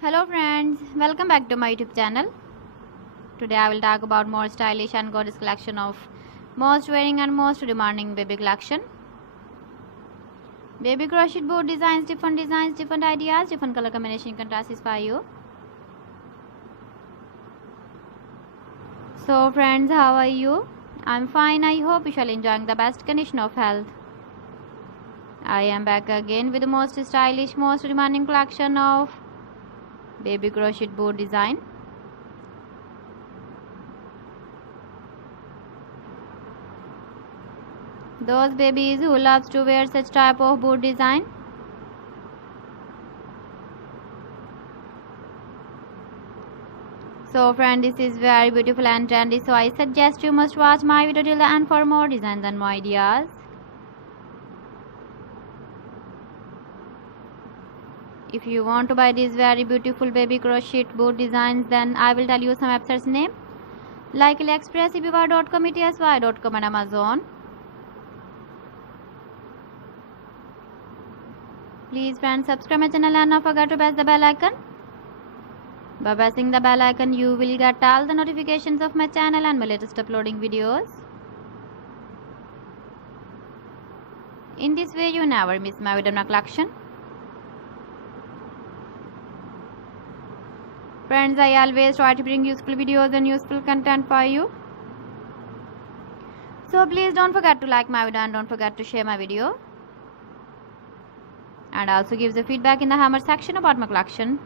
Hello friends, welcome back to my YouTube channel. Today I will talk about more stylish and gorgeous collection of most wearing and most demanding baby collection. Baby crochet board designs, different ideas, different color combination can satisfy you. So friends, how are you? I'm fine. I hope you shall enjoying the best condition of health. I am back again with the most stylish, most demanding collection of baby crochet board design. Those babies who loves to wear such type of board design. So friend, this is very beautiful and trendy, so I suggest you must watch my video till the end for more designs and more ideas. If you want to buy these very beautiful baby crochet board designs, then I will tell you some websites name like AliExpress, eBay.com, ETSY.com and Amazon. Please friends, subscribe my channel and not forget to press the bell icon. By pressing the bell icon, you will get all the notifications of my channel and my latest uploading videos. In this way, you never miss my video collection. Friends, I always try to bring useful videos and useful content for you. So please don't forget to like my video and don't forget to share my video. And also give the feedback in the hammer section about my collection.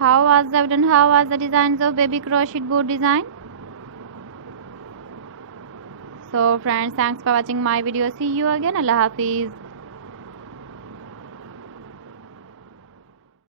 How was the video and how was the designs of baby crochet board design? So friends, thanks for watching my video. See you again. Allah Hafiz.